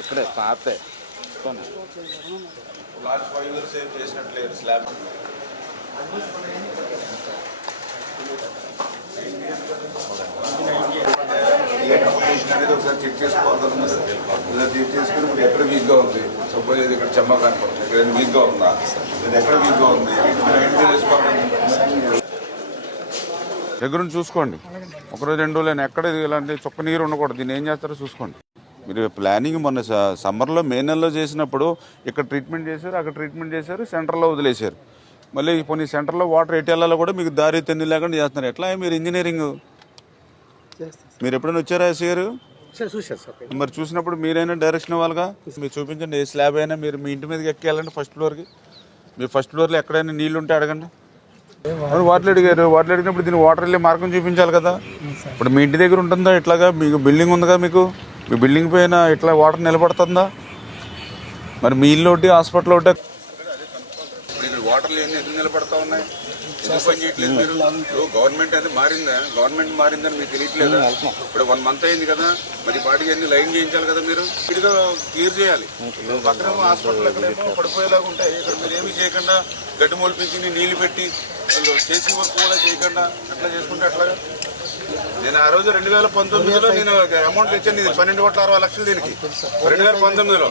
ఇక్కడే పాతే last 5 years ఏం చేసినట్లేదు slab. అనేది ఒకసారి చెక్ చేసుకోవాలి. ఇలా చెక్ చేసుకుని ఇప్పుడు ఎక్కడ వీక్గా ఉంది, సపోజ్ ఇది ఇక్కడ చెమ్మ కనపడుతుంది, ఇక్కడ వీక్గా ఉందా, ఇది ఎక్కడ వీక్గా ఉంది దగ్గర నుంచి చూసుకోండి. ఒకరోజు 2 రోజులు ఎక్కడ ఇలాంటి చొక్క నీరు ఉండకూడదు. దీన్ని ఏం చేస్తారో చూసుకోండి. మీరు ప్లానింగ్ మొన్న సమ్మర్లో మే నెలలో చేసినప్పుడు ఇక్కడ ట్రీట్మెంట్ చేశారు, అక్కడ ట్రీట్మెంట్ చేశారు, సెంటర్లో వదిలేశారు. మళ్ళీ కొన్ని సెంటర్లో వాటర్ ఎటు వెళ్ళాలో కూడా మీకు దారి తెన్ని లేకుండా చేస్తున్నారు. ఎట్లా మీరు ఇంజనీరింగ్ మీరు ఎప్పుడైనా వచ్చారా ఎస్సీ గారు? మరి చూసినప్పుడు మీరైనా డైరెక్షన్ ఇవ్వాలిగా. మీరు చూపించండి. ఏ స్లాబ్ అయినా మీరు మీ ఇంటి మీదకి ఎక్కేయాలండి ఫస్ట్ ఫ్లోర్కి. మీ ఫస్ట్ ఫ్లోర్లో ఎక్కడైనా నీళ్ళు ఉంటే అడగండి. వాటర్ అడిగారు, వాటర్ అడిగినప్పుడు దీన్ని వాటర్ వెళ్ళే మార్గం చూపించాలి కదా. ఇప్పుడు మీ ఇంటి దగ్గర ఉంటుందా ఇట్లాగా? మీకు బిల్డింగ్ ఉందిగా, మీకు మీ బిల్డింగ్ పైన ఇట్లా వాటర్ నిలబడుతుందా? మరి మీ ఇల్లు ఒకటి హాస్పిటల్ ఒకటి ఇప్పుడు ఇక్కడ వాటర్లు ఎన్ని ఎందుకు నిలబడతా ఉన్నాయి? ఎందుకు పని చేయట్లేదు మీరు? గవర్నమెంట్ అది మారిందా? గవర్నమెంట్ మారిందని మీకు తెలియట్లేదా? ఇప్పుడు 1 month అయింది కదా, మరి వాటికి అన్ని లైన్ చేయించాలి కదా. మీరు ఇదిగా క్లియర్ చేయాలి. పక్కన హాస్పిటల్ ఎక్కడేమో పడిపోయేలాగా ఉంటాయి. ఇక్కడ మీరు ఏమీ చేయకుండా గడ్డి మొలిపించి నీళ్లు పెట్టి చేసి వర్క్ కూడా చేయకుండా అట్లా చేసుకుంటే అట్లాగా. నేను ఆ రోజు 2019లో నేను అమౌంట్ ఇచ్చాను. ఇది 12,60,00,000 దీనికి 2019లో.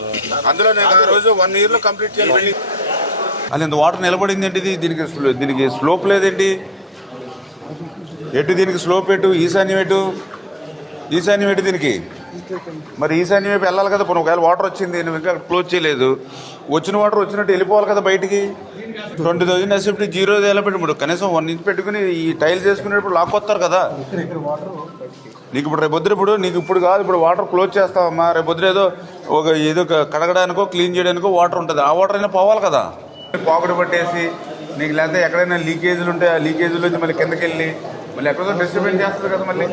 అందులో నేను ఆ రోజు 1 yearలో కంప్లీట్ చేయాలి. అది ఇంత వాటర్ నిలబడింది ఏంటి? దీనికి స్లోప్ లేదేంటి? ఎటు దీనికి స్లోప్ ఎటు? ఈశాన్యం ఎటు? ఈశాన్యం ఎటు దీనికి? మరి ఈశాన్యం వైపు వెళ్ళాలి కదా. ఒకవేళ వాటర్ వచ్చింది, నువ్వు ఇంకా క్లోజ్ చేయలేదు, వచ్చిన వాటర్ వచ్చినట్టు వెళ్ళిపోవాలి కదా బయటికి. 20,000 ఎస్ఎఫ్టీ 0 ఎలా పెట్టి కనీసం 1 inch పెట్టుకుని ఈ టైల్స్ వేసుకునేటప్పుడు లాక్కొస్తారు కదా. నీకు ఇప్పుడు రేపొద్దు ఇప్పుడు నీకు ఇప్పుడు కాదు, ఇప్పుడు వాటర్ క్లోజ్ చేస్తావమ్మా. రేపొద్దు ఏదో కడగడానికో క్లీన్ చేయడానికో వాటర్ ఉంటుంది. ఆ వాటర్ అయినా పోవాలి కదా. పాకుడు పట్టేసి నీకు లేకపోతే ఎక్కడైనా లీకేజీలు ఉంటే ఆ లీకేజీలో మళ్ళీ కిందకి వెళ్ళి మళ్ళీ ఎక్కడో డిస్టర్బెన్స్ చేస్తుంది కదా మళ్ళీ.